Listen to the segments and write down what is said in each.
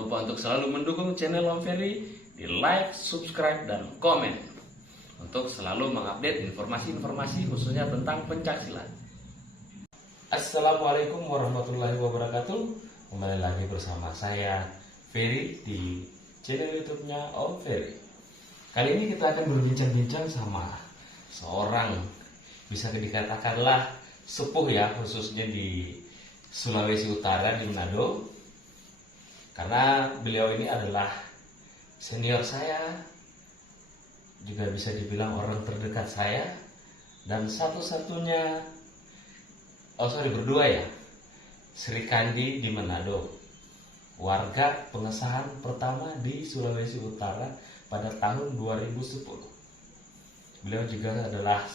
lupa untuk selalu mendukung channel Om Ferry di like, subscribe, dan komen untuk selalu mengupdate informasi-informasi khususnya tentang pencaksilat. Assalamualaikum warahmatullahi wabarakatuh. Kembali lagi bersama saya Ferry di channel YouTube-nya Om Ferry. Kali ini kita akan berbincang-bincang sama seorang bisa dikatakanlah sepuh ya, khususnya di Sulawesi Utara, di Manado. Karena beliau ini adalah senior saya, juga bisa dibilang orang terdekat saya, dan satu-satunya, berdua ya, Sri Kandi di Manado, warga pengesahan pertama di Sulawesi Utara pada tahun 2010. Beliau juga adalah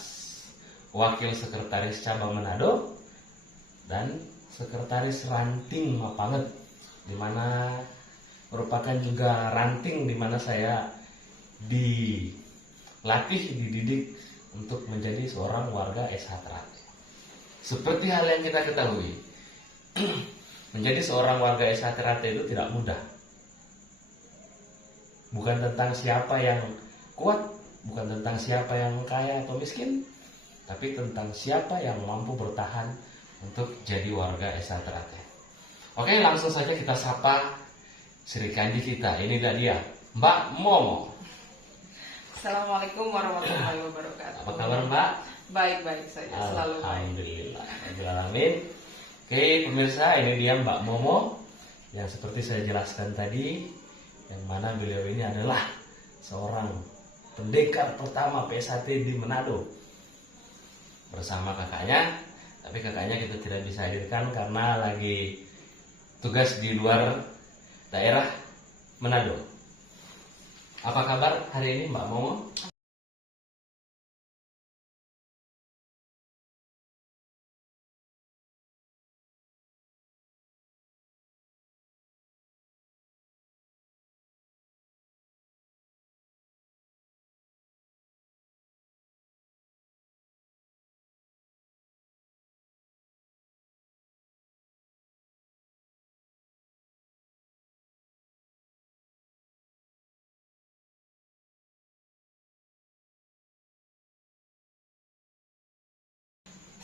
wakil sekretaris cabang Manado dan sekretaris ranting Mapanget, di mana merupakan juga ranting di mana saya dididik untuk menjadi seorang warga SH Teratai. Seperti hal yang kita ketahui, menjadi seorang warga SH Teratai itu tidak mudah. Bukan tentang siapa yang kuat, bukan tentang siapa yang kaya atau miskin, tapi tentang siapa yang mampu bertahan untuk jadi warga SH Teratai. Oke, langsung saja kita sapa Sri Kandi kita. Ini dia, Mbak Momo. Assalamualaikum warahmatullahi wabarakatuh. Apa kabar, Mbak? Baik-baik saja, selalu baik. Alhamdulillah. Amin. Oke, pemirsa, ini dia Mbak Momo yang seperti saya jelaskan tadi, yang mana beliau ini adalah seorang pendekar pertama PSHT di Manado bersama kakaknya. Tapi kakaknya kita tidak bisa hadirkan karena lagi tugas di luar daerah Manado. Apa kabar hari ini, Mbak Momo?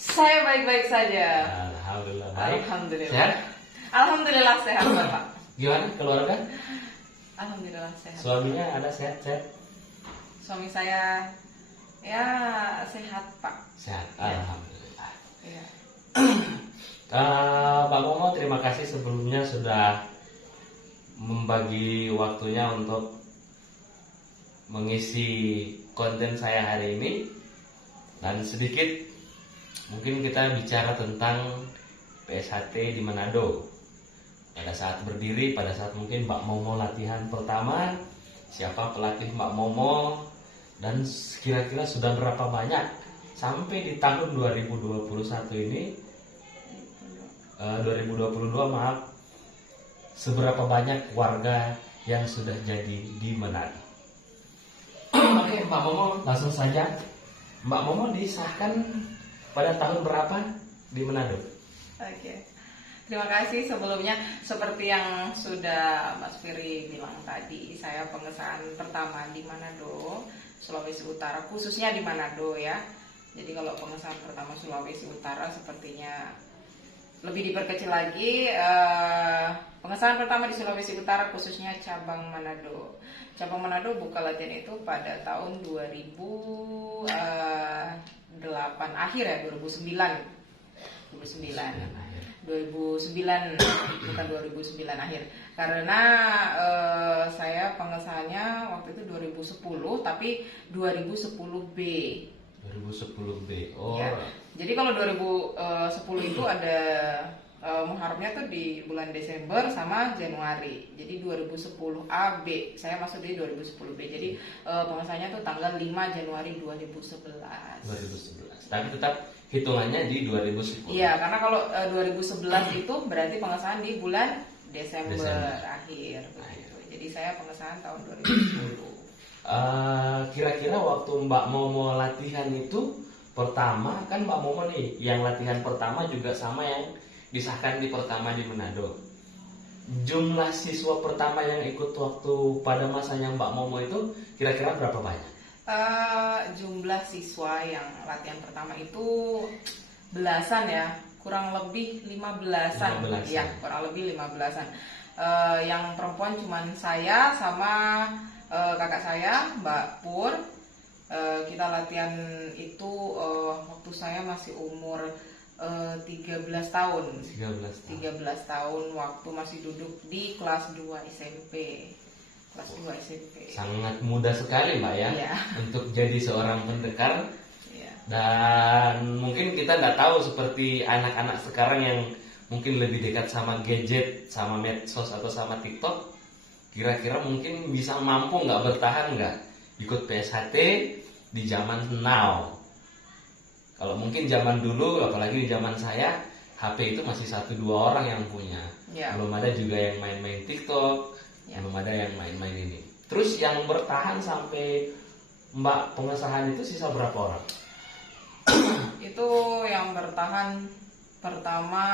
Saya baik-baik saja. Alhamdulillah baik. Alhamdulillah. Sehat? Alhamdulillah sehat, Bapak. Gimana keluarga? Alhamdulillah sehat. Suaminya ada sehat-sehat? Suami saya ya sehat, Pak. Sehat. Ya. Alhamdulillah. Iya. Pak Momo, terima kasih sebelumnya sudah membagi waktunya untuk mengisi konten saya hari ini. Dan sedikit mungkin kita bicara tentang PSHT di Manado. Pada saat berdiri, pada saat mungkin Mbak Momo latihan pertama, siapa pelatih Mbak Momo, dan kira-kira sudah berapa banyak sampai di tahun 2021 ini, 2022 maaf, seberapa banyak warga yang sudah jadi di Manado. Oke, Mbak Momo, langsung saja. Mbak Momo disahkan pada tahun berapa di Manado? Oke. Terima kasih sebelumnya. Seperti yang sudah Mas Ferry bilang tadi, saya pengesahan pertama di Manado, Sulawesi Utara, khususnya di Manado ya. Jadi kalau pengesahan pertama Sulawesi Utara sepertinya lebih diperkecil lagi. Pengesahan pertama di Sulawesi Utara khususnya cabang Manado. Cabang Manado buka latihan itu pada tahun 2008 akhir ya, 2009 bukan 2009 akhir, karena saya pengesahannya waktu itu 2010 tapi 2010B. 2010B. Oh. Ya. Jadi kalau 2010 itu ada Muharramnya tuh di bulan Desember sama Januari. Jadi 2010 AB, saya masuk di 2010B. Jadi pengesahannya tuh tanggal 5 Januari 2011. 2011. Tapi tetap hitungannya di 2010. Iya, karena kalau 2011 itu berarti pengesahan di bulan Desember. Akhir begitu. Jadi saya pengesahan tahun 2010. Kira-kira waktu Mbak Momo latihan itu pertama, kan Mbak Momo nih yang latihan pertama juga sama yang disahkan di pertama di Manado. jumlah siswa pertama yang ikut waktu pada masanya Mbak Momo itu kira-kira berapa banyak? Jumlah siswa yang latihan pertama itu belasan ya, kurang lebih 15-an. 15-an. Ya, kurang lebih 15-an. Yang perempuan cuman saya sama kakak saya, Mbak Pur. Kita latihan itu waktu saya masih umur 13 tahun. 13 tahun waktu masih duduk di kelas 2 SMP. Kelas 2 SMP. Sangat mudah sekali Mbak ya, Iya. untuk jadi seorang pendekar. Iya. Dan mungkin kita nggak tahu seperti anak-anak sekarang yang mungkin lebih dekat sama gadget, sama medsos atau sama TikTok. Kira-kira mungkin bisa mampu nggak bertahan nggak ikut PSHT di zaman now. Kalau mungkin zaman dulu, apalagi di zaman saya, HP itu masih 1-2 orang yang punya. Ya. Belum ada juga yang main-main TikTok, belum ada yang main-main ini. Terus yang bertahan sampai Mbak pengesahan itu sisa berapa orang? Itu yang bertahan pertama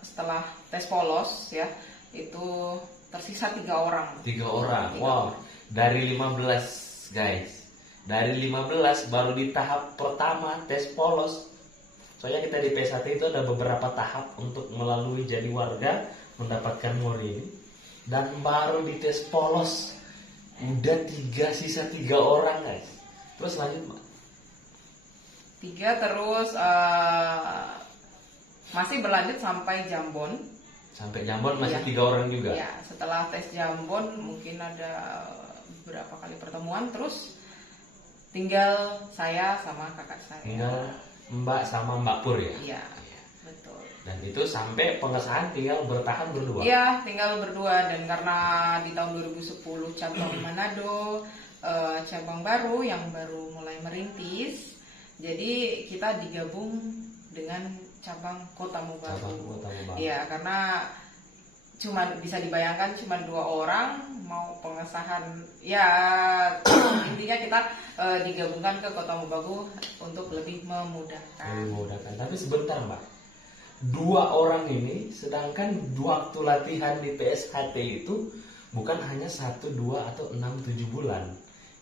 setelah tes polos ya, itu tersisa 3 orang. 3 orang. Wow. Dari 15 guys. Dari 15 baru di tahap pertama tes polos. Soalnya kita di PSHT itu ada beberapa tahap untuk melalui jadi warga, mendapatkan mori ini. Dan baru di tes polos udah sisa 3 orang guys. Terus lanjut Mbak. 3 terus masih berlanjut sampai Jambon. Sampai Jambon masih Iya. 3 orang juga. Ya, setelah tes Jambon mungkin ada beberapa kali pertemuan, terus tinggal saya sama kakak saya. Tinggal Mbak sama Mbak Pur ya. Iya, betul. Dan itu sampai pengesahan tinggal bertahan berdua. Iya, tinggal berdua. Dan karena di tahun 2010 cabang Manado, cabang baru yang baru mulai merintis, jadi kita digabung dengan cabang Kota Mobagu. Cabang Kota Mobagu. Iya, karena cuman bisa dibayangkan cuma 2 orang mau pengesahan. Ya, intinya kita digabungkan ke Kota Mobagu untuk lebih memudahkan. Memudahkan. Tapi sebentar Mbak, 2 orang ini sedangkan waktu latihan di PSHT itu bukan hanya 1, 2 atau 6, 7 bulan.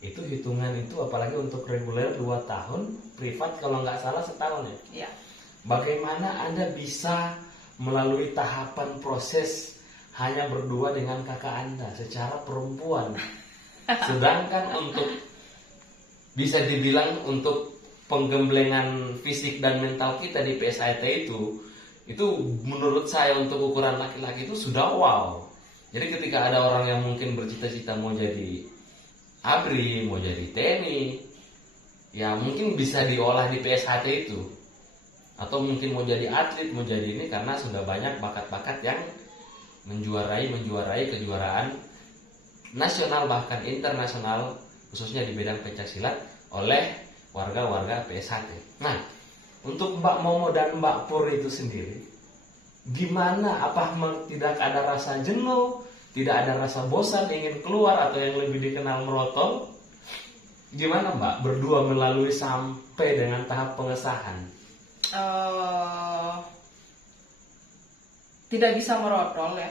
Itu hitungan itu apalagi untuk reguler 2 tahun, privat kalau nggak salah setahun ya. Iya. Bagaimana Anda bisa melalui tahapan proses hanya berdua dengan kakak Anda secara perempuan? Sedangkan untuk bisa dibilang untuk penggemblengan fisik dan mental kita di PSIT itu menurut saya untuk ukuran laki-laki itu sudah wow. Jadi ketika ada orang yang mungkin bercita-cita mau jadi ABRI, mau jadi TNI, ya mungkin bisa diolah di PSHT itu. Atau mungkin mau jadi atlet, mau jadi ini, karena sudah banyak bakat-bakat yang menjuarai kejuaraan nasional bahkan internasional khususnya di bidang pencaksilat oleh warga-warga PSHT. Nah, untuk Mbak Momo dan Mbak Pur itu sendiri, gimana? Apa tidak ada rasa jenuh, tidak ada rasa bosan ingin keluar atau yang lebih dikenal merotol? Gimana Mbak berdua melalui sampai dengan tahap pengesahan? Tidak bisa merotol ya,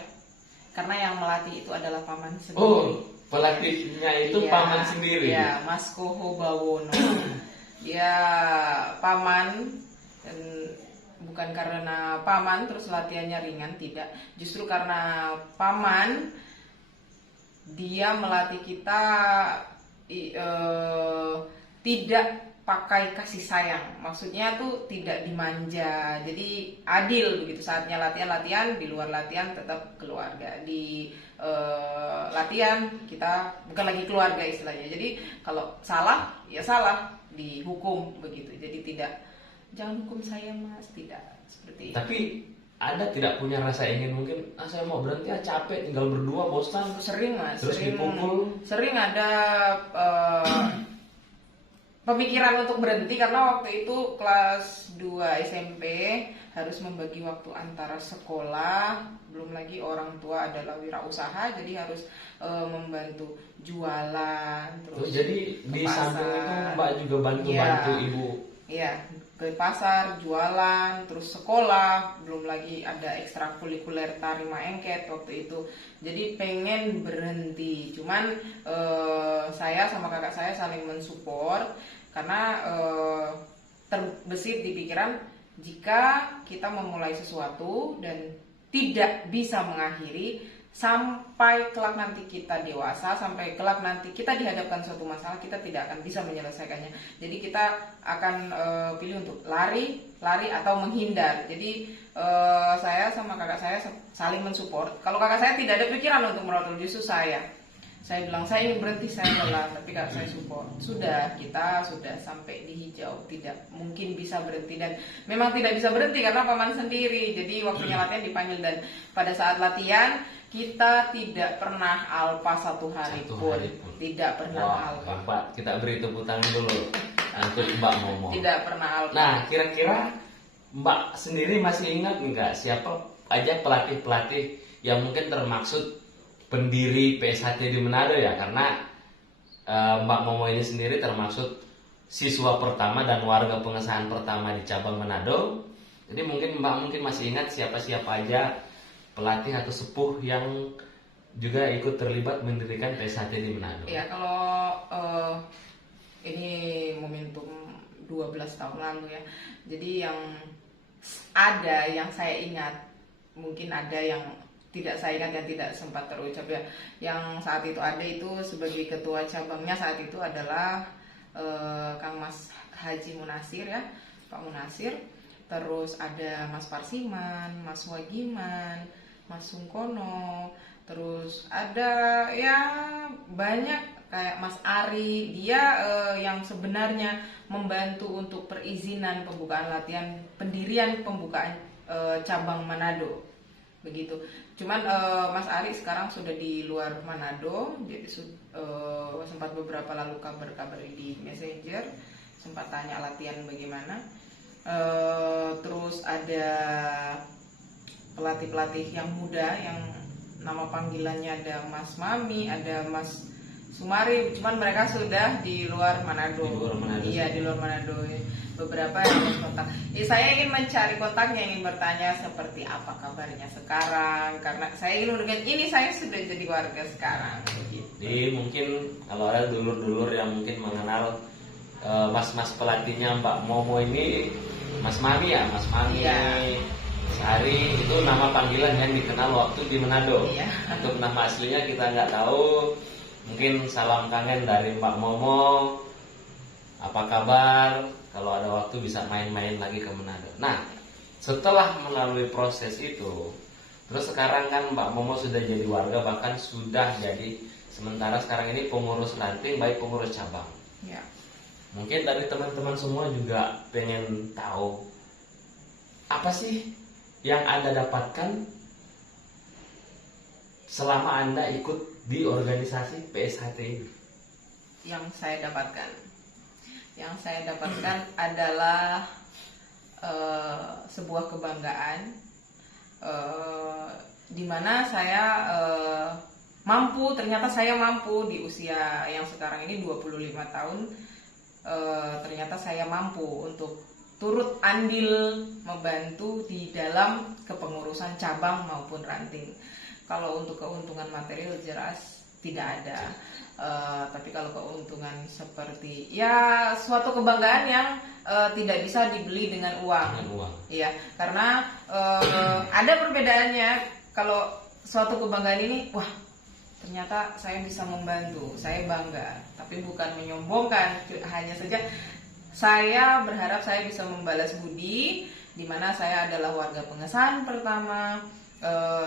karena yang melatih itu adalah paman sendiri. Oh, pelatihnya itu Iya, paman sendiri. Ya, Mas Koho Bawono. Dia paman, dan bukan karena paman terus latihannya ringan, tidak. Justru karena paman dia melatih kita tidak pakai kasih sayang, maksudnya tuh tidak dimanja, jadi adil begitu. Saatnya latihan, di luar latihan tetap keluarga, di latihan kita bukan lagi keluarga istilahnya. Jadi kalau salah ya salah, dihukum begitu. Jadi tidak, jangan hukum saya mas, tidak seperti itu. Tapi Anda tidak punya rasa ingin mungkin saya mau berhenti, capek tinggal berdua, bosan? Sering mas, Terus dipukul? Sering ada pemikiran untuk berhenti, karena waktu itu kelas 2 SMP harus membagi waktu antara sekolah, belum lagi orang tua adalah wirausaha, jadi harus membantu jualan. Terus jadi di samping itu Mbak juga bantu-bantu ibu. Iya, ke pasar, jualan, terus sekolah, belum lagi ada ekstrakurikuler tari maengket waktu itu. Jadi pengen berhenti, cuman saya sama kakak saya saling mensupport karena terbesit di pikiran jika kita memulai sesuatu dan tidak bisa mengakhiri, sampai kelak nanti kita dewasa, sampai kelak nanti kita dihadapkan suatu masalah, kita tidak akan bisa menyelesaikannya. Jadi kita akan pilih untuk lari atau menghindar. Jadi saya sama kakak saya saling mensupport. Kalau kakak saya tidak ada pikiran untuk merotol, justru saya bilang saya ingin berhenti, saya lelah, tapi kakak saya support. Kita sudah sampai di hijau, tidak mungkin bisa berhenti, dan memang tidak bisa berhenti karena paman sendiri. Jadi waktunya latihan dipanggil, dan pada saat latihan kita tidak pernah alpa satu hari pun. Tidak pernah alpa. Pak, kita beri tepuk tangan dulu untuk Mbak Momo. Tidak pernah alpa. Nah, kira-kira Mbak sendiri masih ingat nggak siapa aja pelatih-pelatih yang mungkin termaksud pendiri PSHT di Manado ya? Karena Mbak Momo ini sendiri termaksud siswa pertama dan warga pengesahan pertama di cabang Manado. Jadi mungkin Mbak masih ingat siapa-siapa aja pelatih atau sepuh yang juga ikut terlibat mendirikan PSHT di Manado. Ya, kalau ini momentum 12 tahun lalu ya. Jadi yang saya ingat, mungkin ada yang tidak saya ingat, yang tidak sempat terucap ya. Yang saat itu ada itu sebagai ketua cabangnya saat itu adalah Kang Mas Haji Munasir ya, Pak Munasir. Terus ada Mas Parsiman, Mas Wagiman, Mas Sungkono, terus ada ya banyak kayak Mas Ari, dia yang sebenarnya membantu untuk perizinan pembukaan latihan, pendirian pembukaan cabang Manado begitu. Cuman Mas Ari sekarang sudah di luar Manado, jadi sempat beberapa lalu kabar di Messenger, sempat tanya latihan bagaimana. Terus ada pelatih-pelatih yang muda yang nama panggilannya ada Mas Mami, ada Mas Sumari, cuman mereka sudah di luar Manado. Iya, di luar Manado. Beberapa yang harus kontak. Ya, saya ingin mencari kontaknya, ingin bertanya seperti apa kabarnya sekarang, karena saya ingin mendengar ini saya sudah jadi warga sekarang. Begitu. Jadi mungkin kalau ada dulur-dulur yang mungkin mengenal mas-mas pelatihnya Mbak Momo ini, Mas Mami ya, Mas Mami. Iya. Sari itu nama panggilan yang dikenal waktu di Manado. Iya. Untuk nama aslinya kita nggak tahu. Mungkin salam kangen dari Mbak Momo. Apa kabar? Kalau ada waktu bisa main-main lagi ke Manado. Nah, setelah melalui proses itu, terus sekarang kan Mbak Momo sudah jadi warga, bahkan sudah jadi sementara sekarang ini pengurus ranting, baik pengurus cabang. Ya. Mungkin dari teman-teman semua juga pengen tahu apa sih yang Anda dapatkan selama Anda ikut di organisasi PSHT ini? Yang saya dapatkan adalah sebuah kebanggaan, di mana saya ternyata saya mampu di usia yang sekarang ini 25 tahun, ternyata saya mampu untuk turut andil membantu di dalam kepengurusan cabang maupun ranting. Kalau untuk keuntungan material jelas tidak ada, tapi kalau keuntungan seperti ya suatu kebanggaan yang tidak bisa dibeli dengan uang. Iya, karena ada perbedaannya. Kalau suatu kebanggaan ini, wah ternyata saya bisa membantu, saya bangga, tapi bukan menyombongkan, hanya saja saya berharap saya bisa membalas budi, di mana saya adalah warga pengesahan pertama,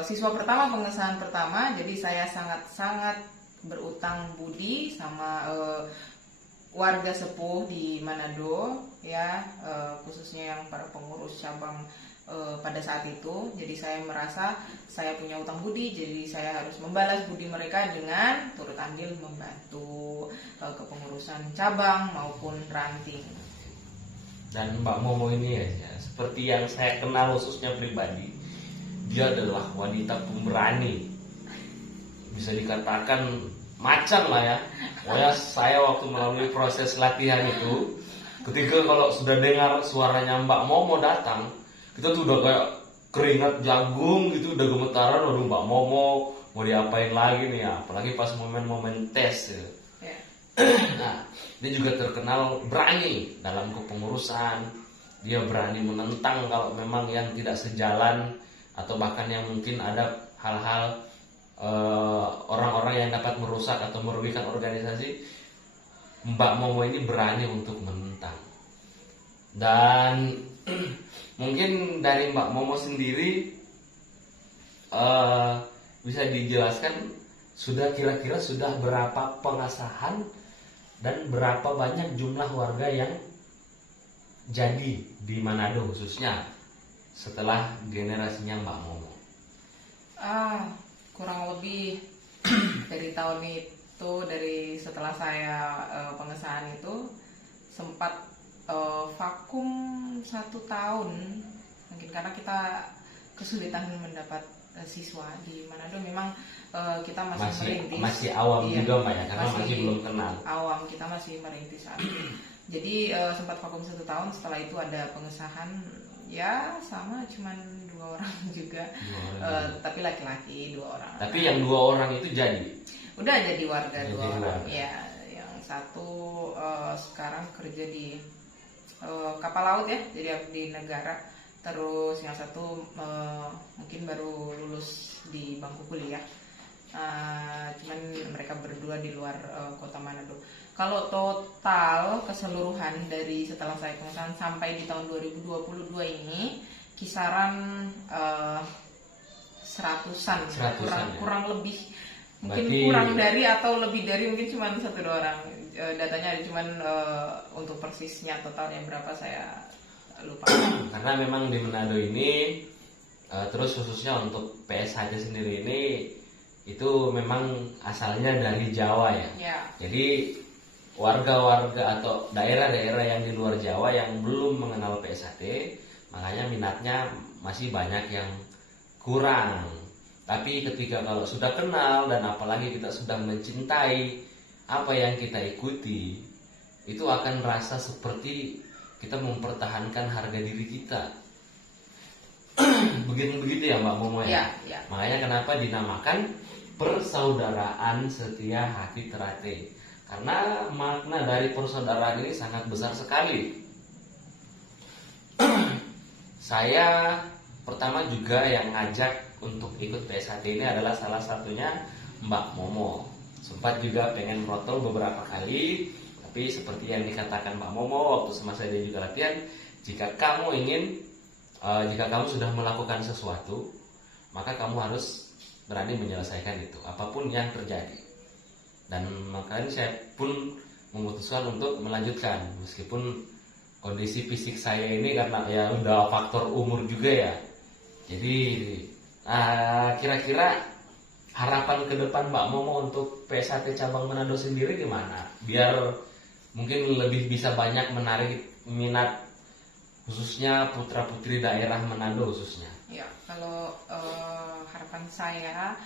siswa pertama pengesahan pertama, jadi saya sangat berutang budi sama warga sepuh di Manado ya, khususnya yang para pengurus cabang pada saat itu. Jadi saya merasa saya punya utang budi, jadi saya harus membalas budi mereka dengan turut andil membantu kepengurusan cabang maupun ranting. Dan Mbak Momo ini ya, seperti yang saya kenal khususnya pribadi, dia adalah wanita pemberani, bisa dikatakan macan lah ya. Pokoknya saya waktu melalui proses latihan itu ketika kalau sudah dengar suaranya Mbak Momo datang, kita tuh udah kayak keringat jagung gitu, udah gemetaran. Waduh, Mbak Momo mau diapain lagi nih ya, apalagi pas momen-momen tes ya. Ya. Nah, dia juga terkenal berani dalam kepengurusan. Dia berani menentang kalau memang yang tidak sejalan, atau bahkan yang mungkin ada hal-hal orang-orang yang dapat merusak atau merugikan organisasi. Mbak Momo ini berani untuk menentang. Dan mungkin dari Mbak Momo sendiri bisa dijelaskan kira-kira sudah berapa pengesahan dan berapa banyak jumlah warga yang jadi di Manado khususnya setelah generasinya Mbak Momo. Kurang lebih dari tahun itu, dari setelah saya pengesahan itu sempat vakum 1 tahun, mungkin karena kita kesulitan mendapat siswa di Manado. Memang kita masih merintis, masih awam iya, juga Mbak ya, karena masih belum kenal. Awam, kita masih merintis saat itu. Jadi sempat vakum 1 tahun. Setelah itu ada pengesahan, ya sama cuman 2 orang juga, tapi laki-laki 2 orang. Tapi yang 2 orang itu udah jadi warga 2 orang. Warga. Ya, yang satu sekarang kerja di kapal laut ya, jadi di negara. Terus yang satu mungkin baru lulus di bangku kuliah. Cuman mereka berdua di luar kota Manado. Kalau total keseluruhan dari setelah saya pengesahan sampai di tahun 2022 ini kisaran 100-an, kurang lebih, mungkin berarti kurang dari atau lebih dari, mungkin cuma 1-2 orang. Datanya ada, cuman untuk persisnya totalnya berapa saya lupa. Karena memang di Manado ini terus khususnya untuk PSHC sendiri ini itu memang asalnya dari Jawa ya. Jadi warga-warga atau daerah-daerah yang di luar Jawa yang belum mengenal PSHT, makanya minatnya masih banyak yang kurang. Tapi ketika kalau sudah kenal dan apalagi kita sudah mencintai apa yang kita ikuti, itu akan rasa seperti kita mempertahankan harga diri kita. Begitu ya Mbak Momo ya? Ya. Makanya kenapa dinamakan persaudaraan setia hati terate. Karena makna dari persaudaraan ini sangat besar sekali. Saya pertama juga yang ngajak untuk ikut PSHT ini adalah salah satunya Mbak Momo. Sempat juga pengen merotol beberapa kali, tapi seperti yang dikatakan Mbak Momo waktu semasa dia juga latihan, jika kamu sudah melakukan sesuatu, maka kamu harus berani menyelesaikan itu, apapun yang terjadi. Dan makanya saya pun memutuskan untuk melanjutkan, meskipun kondisi fisik saya ini karena ya udah faktor umur juga ya. Jadi kira-kira harapan ke depan Mbak Momo untuk PSHT cabang Manado sendiri gimana? Biar mungkin lebih bisa banyak menarik minat khususnya putra-putri daerah Manado khususnya. Ya, kalau harapan saya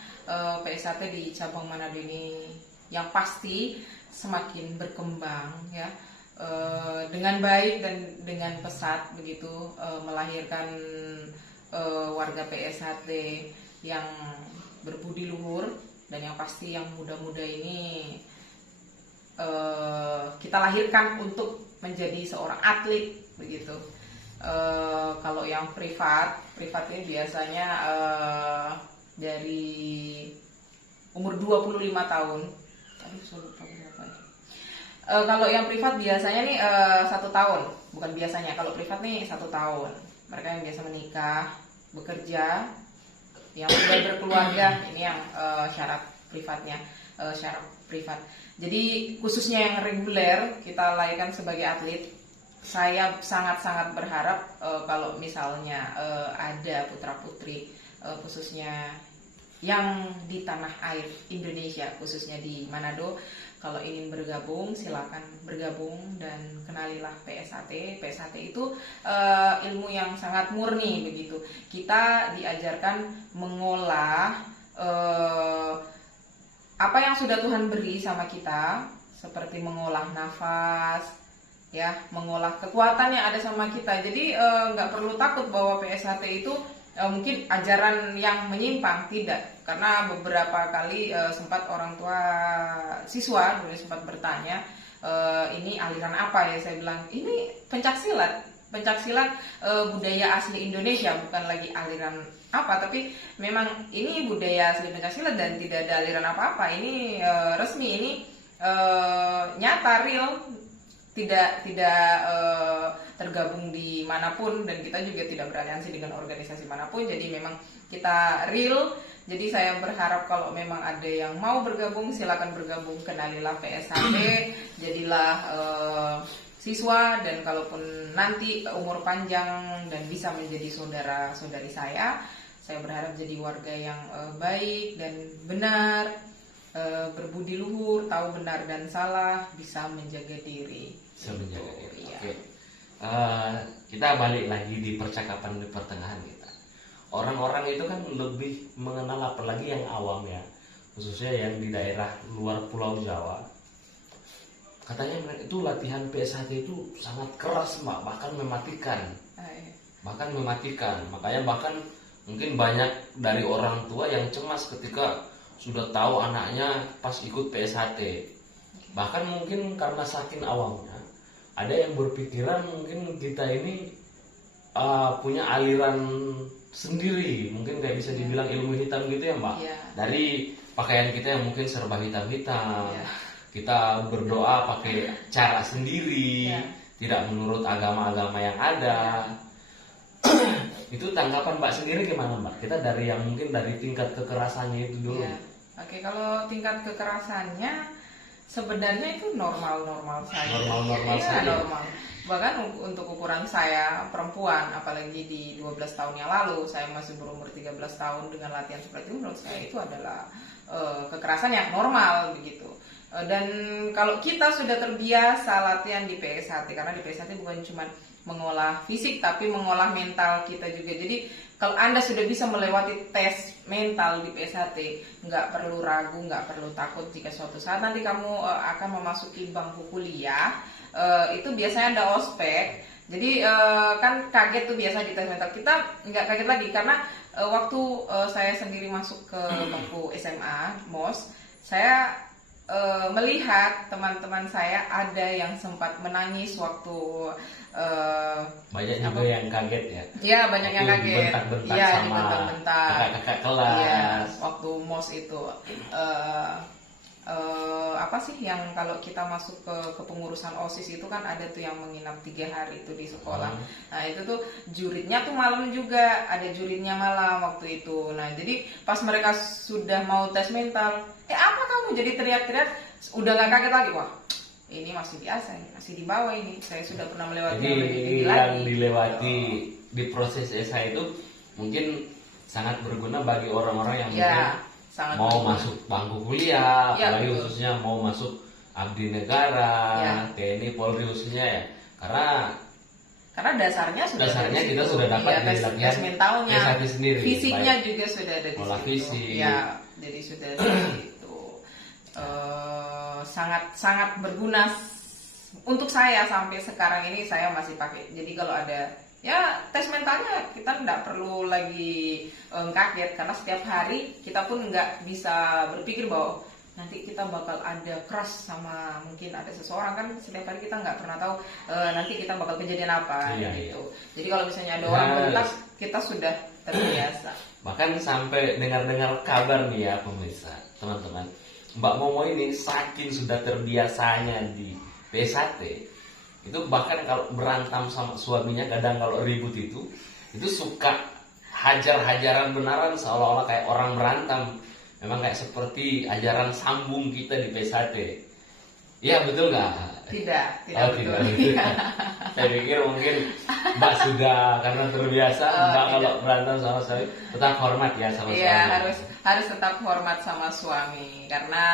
PSHT di cabang Manado ini yang pasti semakin berkembang ya, dengan baik dan dengan pesat begitu, melahirkan warga PSHT yang berbudi luhur, dan yang pasti yang muda-muda ini kita lahirkan untuk menjadi seorang atlet begitu. Kalau yang privat ini biasanya dari umur 25 tahun. Kalau yang privat biasanya nih 1 tahun, bukan biasanya. Kalau privat nih 1 tahun. Mereka yang biasa menikah, bekerja, yang sudah berkeluarga, ini yang syarat privatnya, syarat privat. Jadi khususnya yang reguler kita lahirkan sebagai atlet. Saya sangat-sangat berharap kalau misalnya ada putra-putri khususnya yang di tanah air Indonesia, khususnya di Manado, kalau ingin bergabung silakan bergabung dan kenalilah PSHT. PSHT itu ilmu yang sangat murni begitu. Kita diajarkan mengolah apa yang sudah Tuhan beri sama kita, seperti mengolah nafas, ya, mengolah kekuatan yang ada sama kita. Jadi nggak perlu takut bahwa PSHT itu mungkin ajaran yang menyimpang, tidak. Karena beberapa kali sempat orang tua siswa dulu sempat bertanya, ini aliran apa ya? Saya bilang ini pencaksilat. Pencaksilat budaya asli Indonesia, bukan lagi aliran apa, tapi memang ini budaya asli pencaksilat dan tidak ada aliran apa-apa. Ini resmi, ini nyata, real, tidak tergabung di manapun, dan kita juga tidak beraliansi dengan organisasi manapun. Jadi memang kita real. Jadi saya berharap kalau memang ada yang mau bergabung, silakan bergabung, kenalilah PSHT, jadilah siswa, dan kalaupun nanti umur panjang dan bisa menjadi saudara-saudari saya berharap jadi warga yang baik dan benar, berbudi luhur, tahu benar dan salah, bisa menjaga diri. Bisa menjaga diri. Ya. Oke. Kita balik lagi di percakapan di pertengahan kita. Orang-orang itu kan lebih mengenal, apalagi yang awam ya, khususnya yang di daerah luar Pulau Jawa. Katanya itu latihan PSHT itu sangat keras, Mbak, bahkan mematikan. Bahkan mematikan. Makanya bahkan mungkin banyak dari orang tua yang cemas ketika sudah tahu anaknya pas ikut PSHT. Bahkan mungkin karena saking awamnya, ada yang berpikiran mungkin kita ini punya aliran sendiri, mungkin kayak bisa dibilang ilmu hitam gitu ya, Mbak. Ya. Dari pakaian kita yang mungkin serba hitam-hitam, Ya. kita berdoa pakai cara sendiri, Ya. tidak menurut agama-agama yang ada. Itu tanggapan Mbak sendiri gimana, Mbak? Kita dari yang mungkin dari tingkat kekerasannya itu dulu. Ya. Oke, kalau tingkat kekerasannya sebenarnya itu normal-normal saja. Normal-normal Iya, saja. normal. Bahkan untuk ukuran saya perempuan, apalagi di 12 tahun yang lalu, saya masih berumur 13 tahun dengan latihan seperti itu, menurut saya itu adalah kekerasan yang normal begitu. Dan kalau kita sudah terbiasa latihan di PSHT, karena di PSHT bukan cuma mengolah fisik tapi mengolah mental kita juga. Jadi kalau Anda sudah bisa melewati tes mental di PSHT, nggak perlu ragu, nggak perlu takut jika suatu saat nanti kamu akan memasuki bangku kuliah. Itu biasanya ada ospek. Jadi kan kaget tuh biasa di tes mental. Kita nggak kaget lagi karena waktu saya sendiri masuk ke bangku SMA MOS, saya melihat teman-teman saya ada yang sempat menangis waktu banyak juga yang kaget ya. Ya, banyak yang kaget. Dibentak-bentak Ya, sama dibentak-bentak. kakak-kakak kelas. Iya, waktu MOS itu apa sih yang kalau kita masuk ke kepengurusan OSIS itu kan ada tuh yang menginap 3 hari itu di sekolah. Nah itu tuh juritnya tuh malam juga, ada juritnya malam waktu itu. Nah jadi pas mereka sudah mau tes mental, apa kamu jadi teriak-teriak, udah nggak kaget lagi, wah ini masih biasa, ini masih di bawah, ini saya sudah pernah melewati yang lebih tinggi yang lagi. dilewati di proses SH itu mungkin sangat berguna bagi orang-orang yang Ya, mungkin sangat mau berguna. masuk bangku kuliah, Ya, apalagi betul. khususnya mau masuk abdi negara, Ya. TNI, Polri khususnya ya. Karena Dasarnya kita di situ. sudah dapat Iya, di latihan tes mentalnya, PSHT sendiri. fisiknya Baik. juga sudah ada di Olah situ. fisik. Ya, jadi sudah di situ. Sangat berguna untuk saya sampai sekarang ini, saya masih pakai. Jadi kalau ada ya tes mentalnya, kita tidak perlu lagi kaget karena setiap hari kita pun nggak bisa berpikir bahwa nanti kita bakal ada crush sama mungkin ada seseorang, kan setiap hari kita nggak pernah tahu nanti kita bakal kejadian apa. Iya, gitu. Jadi kalau misalnya ada orang bentak, kita sudah terbiasa. Bahkan sampai dengar-dengar kabar nih ya pemirsa, teman-teman, Mbak Momo ini saking sudah terbiasanya di PSHT, itu bahkan kalau berantem sama suaminya, kadang kalau ribut itu suka hajar-hajaran beneran, seolah-olah kayak orang berantem. Memang kayak seperti ajaran sambung kita di PSHT. Iya, betul nggak? Tidak Oh, betul. tidak. Saya pikir mungkin Mbak sudah karena terbiasa, Mbak tidak. kalau berantem sama suami tetap hormat ya sama Iya, suami. harus tetap hormat sama suami karena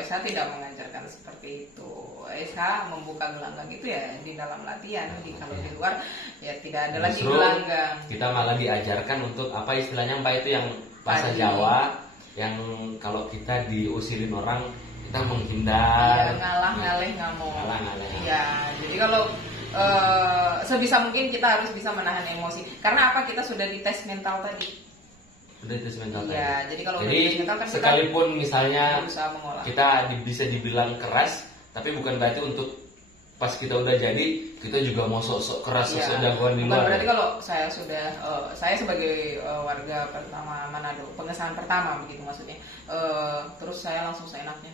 SH tidak mengajarkan seperti itu. SH membuka gelanggang itu ya di dalam latihan. Jadi kalau di luar ya tidak ada lagi Justru gelanggang. kita malah diajarkan untuk apa istilahnya Mbak itu yang bahasa Padi. Jawa, yang kalau kita diusilin orang kita menghindar. Iya, ngalah ngaleh ngamuk. Ngalah ngaleh. Iya, jadi kalau sebisa mungkin kita harus bisa menahan emosi. Karena apa? Kita sudah dites mental tadi. Sudah tes mental tadi. Iya, jadi kalau udah Jadi dites mental kan kita sekalipun misalnya berusaha mengolah. kita bisa dibilang keras, tapi bukan berarti untuk pas kita udah jadi kita juga mau sok-sok keras, Iya. sok-sok jagoan di Bukan luar. berarti kalau saya sudah saya sebagai warga pertama Manado, pengesahan pertama begitu maksudnya. Terus saya langsung seenaknya.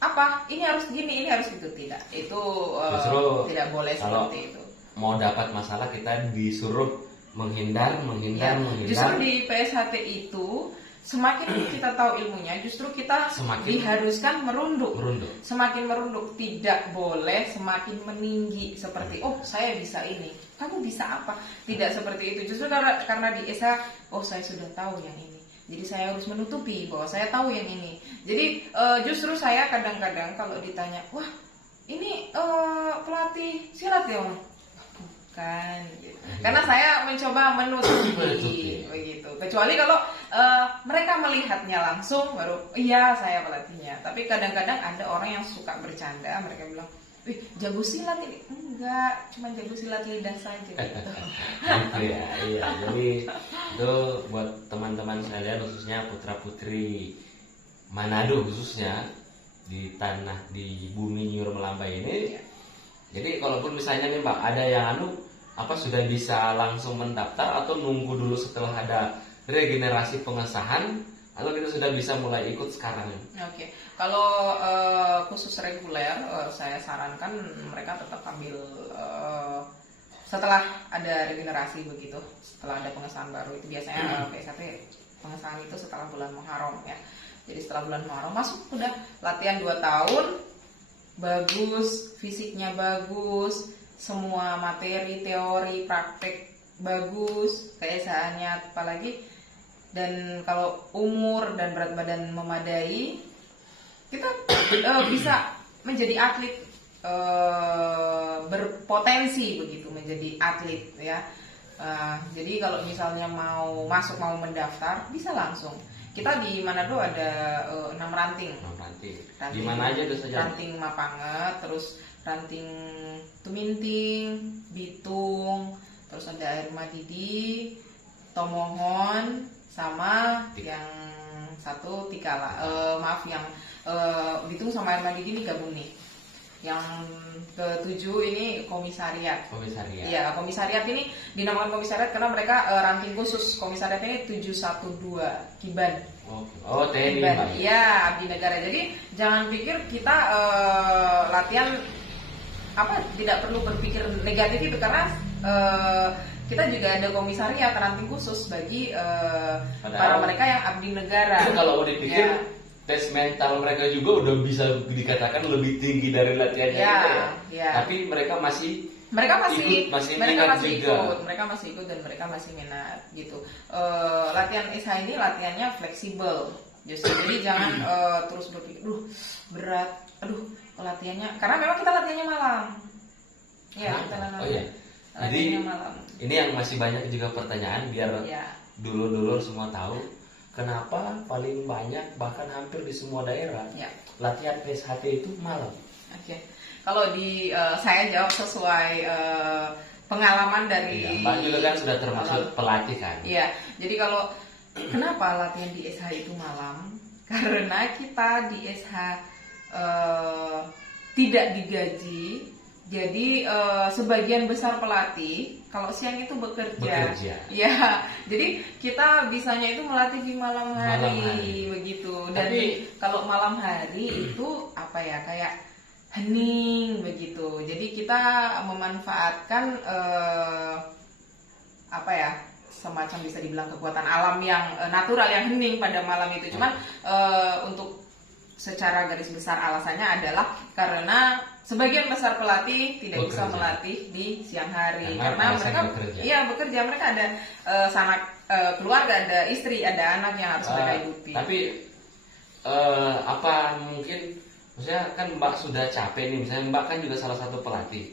Apa? Ini harus gini, ini harus gitu, tidak. Itu Justru tidak boleh kalau seperti itu. mau dapat masalah kita disuruh menghindar. Ya, justru di PSHT itu semakin kita tahu ilmunya, justru kita Semakin diharuskan merunduk. merunduk. Semakin merunduk, tidak boleh semakin meninggi seperti oh saya bisa ini, kamu bisa apa? Tidak seperti itu. Justru karena di ESA, oh saya sudah tahu yang ini. Jadi saya harus menutupi bahwa saya tahu yang ini. Jadi justru saya kadang-kadang kalau ditanya, wah ini pelatih silat ya Om? Bukan, gitu. Karena saya mencoba menutupi begitu. Kecuali kalau mereka melihatnya langsung, baru iya saya pelatihnya. Tapi kadang-kadang ada orang yang suka bercanda, mereka bilang, wih jago silat ini. Enggak, cuma jago silat lidah saja gitu. Gitu ya, iya. Jadi itu buat teman-teman sekalian, khususnya putra putri Manado khususnya di bumi Nyur Melambai ini. Jadi kalaupun misalnya nih Mbak ada yang sudah bisa langsung mendaftar atau nunggu dulu setelah ada regenerasi pengesahan, atau kita sudah bisa mulai ikut sekarang? Oke. Kalau khusus reguler, saya sarankan mereka tetap ambil setelah ada regenerasi begitu, setelah ada pengesahan baru itu biasanya PSHT pengesahan itu setelah bulan Muharram ya. Jadi setelah bulan Muharram masuk udah latihan 2 tahun, bagus, fisiknya bagus, semua materi, teori, praktek bagus, keesaannya apalagi. Dan kalau umur dan berat badan memadai, kita bisa menjadi atlet berpotensi begitu, menjadi atlet ya. Jadi kalau misalnya mau mendaftar bisa langsung. Kita di Manado ada 6 ranting. Di mana aja tuh saja? Ranting Mapanget, terus ranting Tuminting, Bitung, terus ada Air Madidi, Tomohon, sama yang satu Tikala. Yang Bitung sama Air Madidi ini gabung nih. Yang ke-7 ini komisariat. Iya, komisariat ini dinamakan komisariat karena mereka ranting khusus. Komisariat ini 712 Kiban. Oh, TNI. Kiban. Iya, abdi negara. Jadi jangan pikir kita latihan tidak perlu berpikir negatif itu, karena kita juga ada komisariat ranting khusus bagi para mereka yang abdi negara. Kalau mau dipikir ya, tes mental mereka juga udah bisa dikatakan lebih tinggi dari latihannya kita ya. Ya. Tapi mereka masih ikut dan mereka masih minat gitu. Latihan SH ini latihannya fleksibel. Jadi jangan terus berpikir, berat, latihannya, karena memang kita latihannya malam. Ya, Jadi malam. Ini yang masih banyak juga pertanyaan biar dulur-dulur semua tahu. Kenapa paling banyak bahkan hampir di semua daerah latihan PSHT itu malam? Oke. Kalau di saya jawab sesuai pengalaman dari Mbak juga kan sudah termasuk pelatih kan? Iya. Jadi kalau kenapa latihan di SH itu malam? Karena kita di SH tidak digaji. Jadi sebagian besar pelatih kalau siang itu bekerja. Ya, jadi kita bisanya itu melatih di malam hari. Begitu. Dan kalau malam hari itu kayak hening begitu. Jadi kita memanfaatkan semacam bisa dibilang kekuatan alam yang natural, yang hening pada malam itu. Cuman untuk secara garis besar alasannya adalah karena sebagian besar pelatih tidak bisa melatih di siang hari karena mereka bekerja. Mereka ada sanak keluarga, ada istri, ada anak yang harus mereka hidupi. Tapi mungkin maksudnya kan Mbak sudah capek nih, misalnya Mbak kan juga salah satu pelatih.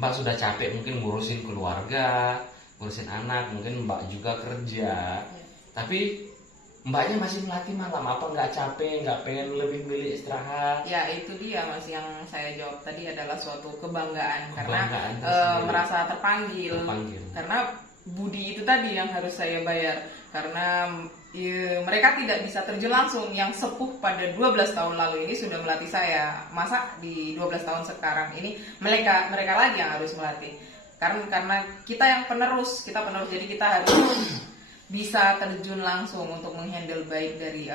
Mbak sudah capek mungkin ngurusin keluarga, ngurusin anak, mungkin Mbak juga kerja. Tapi mbaknya masih melatih malam, apa nggak capek, nggak pengen lebih milih istirahat? Ya itu dia Mas yang saya jawab tadi adalah suatu kebanggaan, karena Kebanggaan tersendiri. merasa terpanggil. Karena budi itu tadi yang harus saya bayar, karena mereka tidak bisa terjun langsung. Yang sepuh pada 12 tahun lalu ini sudah melatih saya, masa di 12 tahun sekarang ini mereka lagi yang harus melatih. Karena kita yang penerus, jadi kita harus bisa terjun langsung untuk menghandle baik dari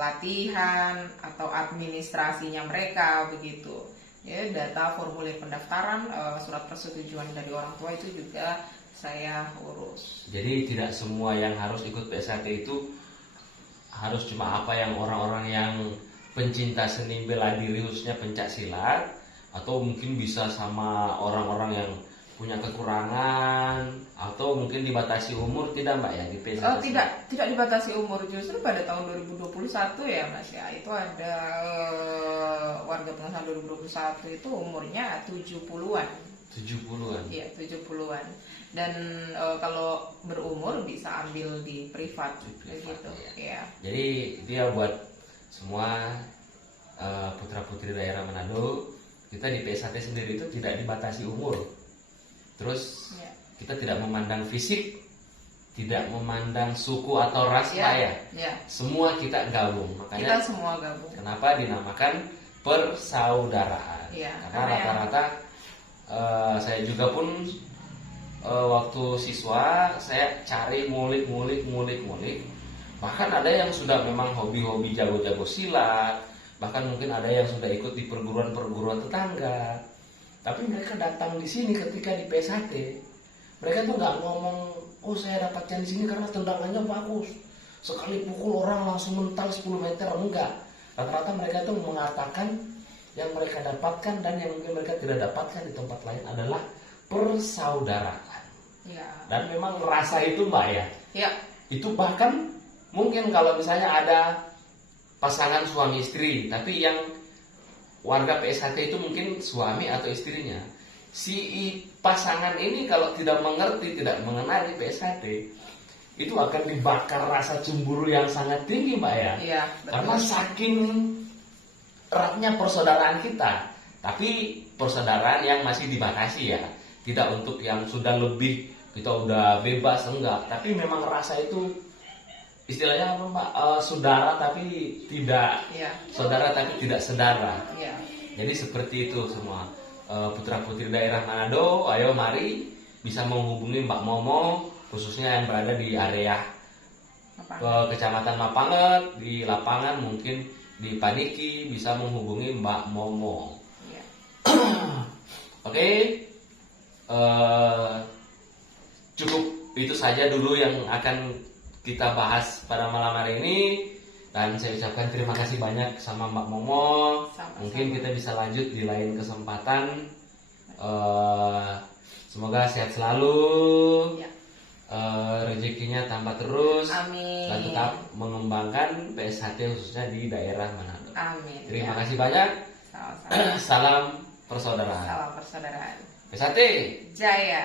latihan atau administrasinya mereka begitu. Ya, data formulir pendaftaran, surat persetujuan dari orang tua itu juga saya urus. Jadi tidak semua yang harus ikut PSAT itu harus cuma apa yang orang-orang yang pencinta seni bela diri khususnya pencak silat, atau mungkin bisa sama orang-orang yang punya kekurangan, atau mungkin dibatasi umur, tidak Mbak ya di PSAT? Tidak dibatasi umur, justru pada tahun 2021 ya Mas ya, itu ada warga pengesahan 2021 itu umurnya 70-an. 70-an? Iya 70-an. Dan kalau berumur bisa ambil di privat gitu ya. Jadi dia buat semua putra-putri daerah Manado, kita di PSAT sendiri itu tidak dibatasi umur. Terus kita tidak memandang fisik, tidak memandang suku atau ras Pak ya. Semua kita gabung. Makanya kita semua gabung. Kenapa dinamakan persaudaraan? Karena rata-rata saya juga pun waktu siswa saya cari ngulik. Bahkan ada yang sudah memang hobi-hobi jago-jago silat, bahkan mungkin ada yang sudah ikut di perguruan-perguruan tetangga. Tapi mereka datang di sini ketika di PSAT, mereka tuh nggak ngomong, oh saya dapatkan di sini karena tendangannya bagus, sekali pukul orang langsung mental 10 meter, enggak. Rata-rata mereka tuh mengatakan yang mereka dapatkan dan yang mungkin mereka tidak dapatkan di tempat lain adalah persaudaraan. Dan memang rasa itu Mbak ya. Itu bahkan mungkin kalau misalnya ada pasangan suami istri, tapi yang warga PSAT itu mungkin suami atau istrinya. Si pasangan ini kalau tidak mengerti, tidak mengenali PSAT, itu akan dibakar rasa cemburu yang sangat tinggi Mbak ya. Karena saking eratnya persaudaraan kita. Tapi persaudaraan yang masih dibatasi ya. Tidak untuk yang sudah lebih, kita udah bebas, enggak. Tapi memang rasa itu istilahnya apa Mbak? Saudara tapi tidak saudara tapi tidak sedara. Jadi seperti itu semua putra-putri daerah Manado, ayo mari bisa menghubungi Mbak Momo, khususnya yang berada di area Kecamatan Mapanget, di lapangan mungkin di Paniki bisa menghubungi Mbak Momo. Oke, cukup itu saja dulu yang akan kita bahas pada malam hari ini. Dan saya ucapkan terima kasih banyak sama Mbak Momo. Mungkin kita bisa lanjut di lain kesempatan. Semoga sehat selalu, rezekinya tambah terus. Amin. Dan tetap mengembangkan PSHT khususnya di daerah Manado. Amin. Terima kasih banyak. Sama-sama. Salam persaudaraan. Salam persaudaraan. PSHT Jaya.